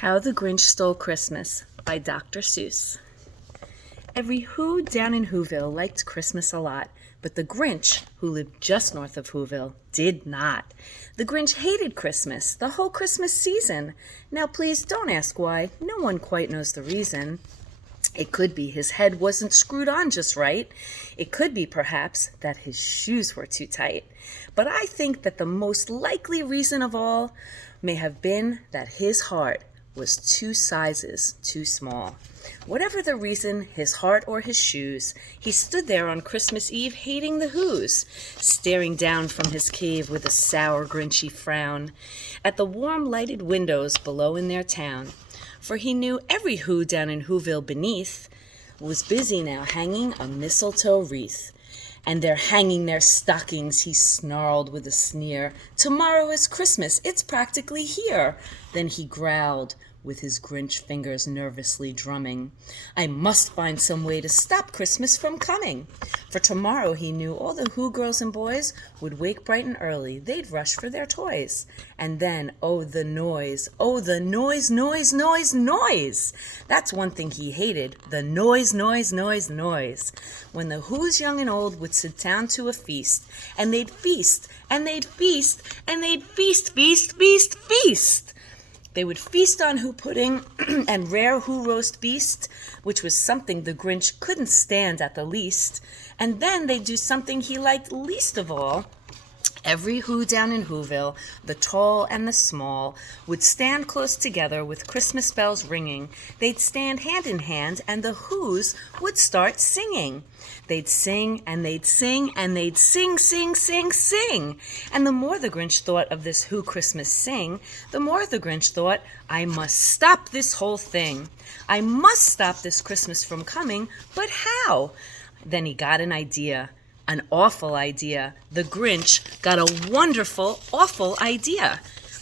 How the Grinch Stole Christmas by Dr. Suess. Every Who down in Whoville liked Christmas a lot, but the Grinch, who lived just north of Whoville, did not. The Grinch hated Christmas, the whole Christmas season. Now please don't ask why, no one quite knows the reason. It could be his head wasn't screwed on just right. It could be, perhaps, that his shoes were too tight. But I think that the most likely reason of all may have been that his heart was 2 sizes too small. Whatever the reason, his heart or his shoes, he stood there on Christmas Eve hating the Whos, staring down from his cave with a sour, grinchy frown at the warm, lighted windows below in their town. For he knew every Who down in Whoville beneath was busy now hanging a mistletoe wreath. And they're hanging their stockings, he snarled with a sneer. Tomorrow is Christmas, it's practically here. Then he growled, with his Grinch fingers nervously drumming, I must find some way to stop Christmas from coming. For tomorrow he knew all the Who girls and boys would wake bright and early. They'd rush for their toys. And then, oh, the noise, noise, noise. That's one thing he hated, the noise. When the Who's young and old would sit down to a feast, and they'd feast, and they'd feast, and they'd feast. They would feast on Who pudding and rare Who roast beast, which was something the Grinch couldn't stand at the least. And then they'd do something he liked least of all. Every Who down in Whoville, the tall and the small, would stand close together with Christmas bells ringing. They'd stand hand in hand, and the Whos would start singing. They'd sing, and they'd sing, and they'd sing. And the more the Grinch thought of this Who Christmas sing, the more the Grinch thought, I must stop this whole thing. I must stop this Christmas from coming, but how? Then he got an idea. An awful idea. The Grinch got a wonderful, awful idea.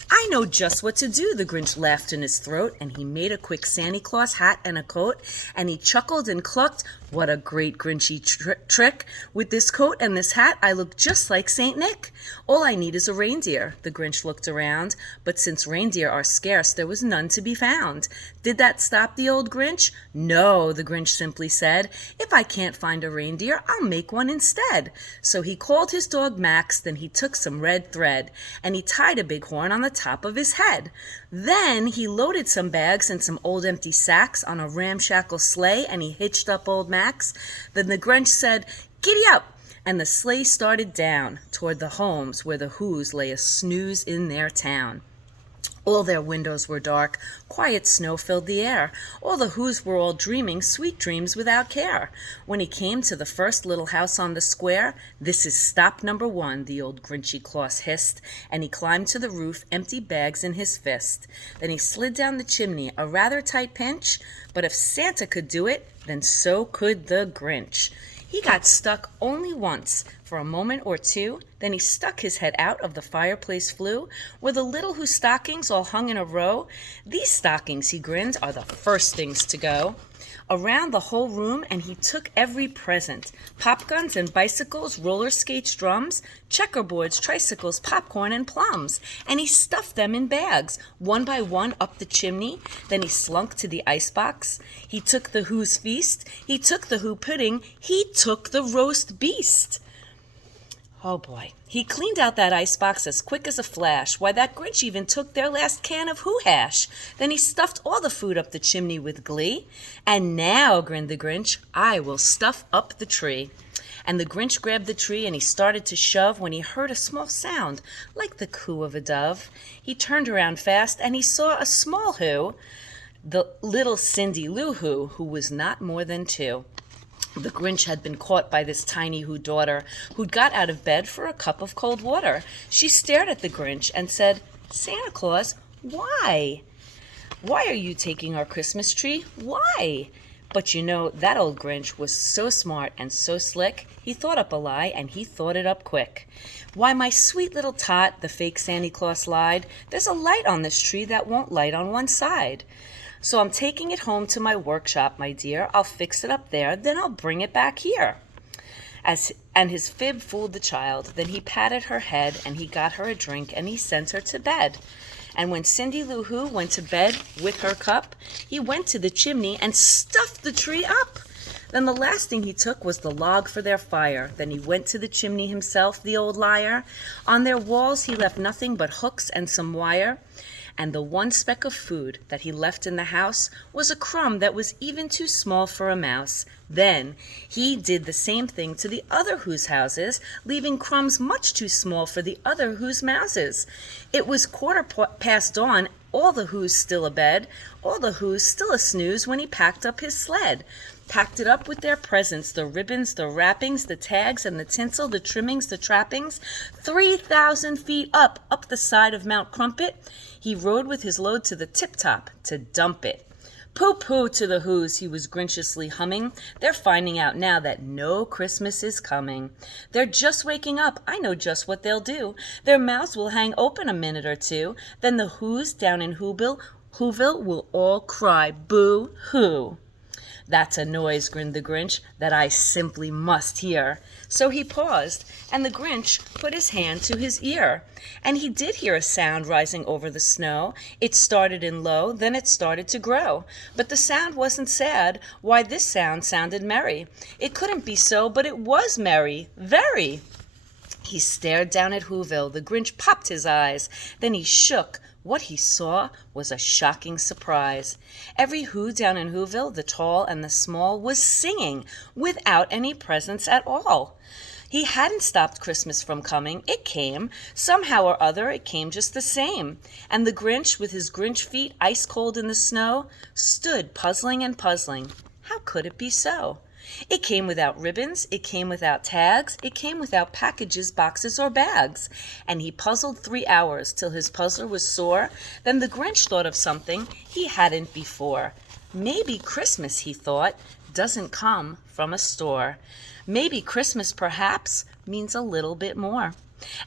I know just what to do, the Grinch laughed in his throat, and he made a quick Santa Claus hat and a coat, and he chuckled and clucked, what a great Grinchy trick. With this coat and this hat, I look just like Saint Nick. All I need is a reindeer. The Grinch looked around, but since reindeer are scarce, there was none to be found. Did that stop the old Grinch? No, the Grinch simply said. If I can't find a reindeer, I'll make one instead. So he called his dog Max, then he took some red thread, and he tied a big horn on the top of his head. Then he loaded some bags and some old empty sacks on a ramshackle sleigh, and he hitched up old Max. Then the Grinch said, Giddy up! And the sleigh started down toward the homes where the Whos lay a snooze in their town. All their windows were dark, quiet snow filled the air. All the Whos were all dreaming sweet dreams without care. When he came to the first little house on the square, this is stop number 1, the old Grinchy Claus hissed, and he climbed to the roof, empty bags in his fist. Then he slid down the chimney, a rather tight pinch, but if Santa could do it, then so could the Grinch. He got stuck only once, for a moment or two, then he stuck his head out of the fireplace flue, where the little Who stockings all hung in a row. These stockings, he grinned, are the first things to go. Around the whole room, and he took every present. Pop guns and bicycles, roller skates, drums, checkerboards, tricycles, popcorn, and plums. And he stuffed them in bags, one by one up the chimney. Then he slunk to the icebox. He took the Who's feast. He took the Who pudding. He took the roast beast. Oh boy, he cleaned out that icebox as quick as a flash. Why, that Grinch even took their last can of Who hash. Then he stuffed all the food up the chimney with glee. And now, grinned the Grinch, I will stuff up the tree. And the Grinch grabbed the tree and he started to shove when he heard a small sound, like the coo of a dove. He turned around fast and he saw a small Who, the little Cindy Lou Who was not more than 2. The Grinch had been caught by this tiny Who daughter, who'd got out of bed for a cup of cold water. She stared at the Grinch and said, Santa Claus, why? Why are you taking our Christmas tree? Why? But you know, that old Grinch was so smart and so slick, he thought up a lie, and he thought it up quick. Why, my sweet little tot, the fake Santa Claus lied, there's a light on this tree that won't light on one side. So I'm taking it home to my workshop, my dear. I'll fix it up there, then I'll bring it back here. And his fib fooled the child. Then he patted her head, and he got her a drink, and he sent her to bed. And when Cindy Lou Who went to bed with her cup, he went to the chimney and stuffed the tree up. Then the last thing he took was the log for their fire. Then he went to the chimney himself, the old liar. On their walls he left nothing but hooks and some wire. And the one speck of food that he left in the house was a crumb that was even too small for a mouse. Then he did the same thing to the other Who's houses, leaving crumbs much too small for the other Who's mouses. It was past dawn, all the Who's still abed, all the Who's still a snooze when he packed up his sled. Packed it up with their presents, the ribbons, the wrappings, the tags, and the tinsel, the trimmings, the trappings. 3,000 feet up the side of Mount Crumpet, he rode with his load to the tip-top to dump it. Pooh-pooh to the Who's, he was grinchiously humming. They're finding out now that no Christmas is coming. They're just waking up, I know just what they'll do. Their mouths will hang open a minute or two. Then the Who's down in Whoville will all cry boo-hoo. That's a noise, grinned the Grinch, that I simply must hear. So he paused, and the Grinch put his hand to his ear. And he did hear a sound rising over the snow. It started in low, then it started to grow. But the sound wasn't sad. Why, this sound sounded merry. It couldn't be so, but it was merry, very. He stared down at Whoville. The Grinch popped his eyes. Then he shook. What he saw was a shocking surprise. Every Who down in Whoville, the tall and the small, was singing without any presents at all. He hadn't stopped Christmas from coming. It came. Somehow or other, it came just the same. And the Grinch, with his Grinch feet ice cold in the snow, stood puzzling and puzzling. How could it be so? It came without ribbons, it came without tags, it came without packages, boxes, or bags. And he puzzled 3 hours till his puzzler was sore. Then the Grinch thought of something he hadn't before. Maybe Christmas, he thought, doesn't come from a store. Maybe Christmas, perhaps, means a little bit more.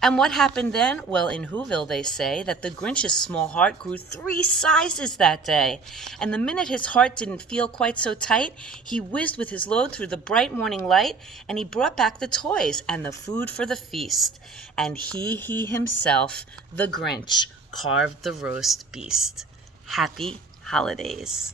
And what happened then? Well, in Whoville they say that the Grinch's small heart grew 3 sizes that day. And the minute his heart didn't feel quite so tight, he whizzed with his load through the bright morning light, and he brought back the toys and the food for the feast. And he himself, the Grinch, carved the roast beast. Happy holidays.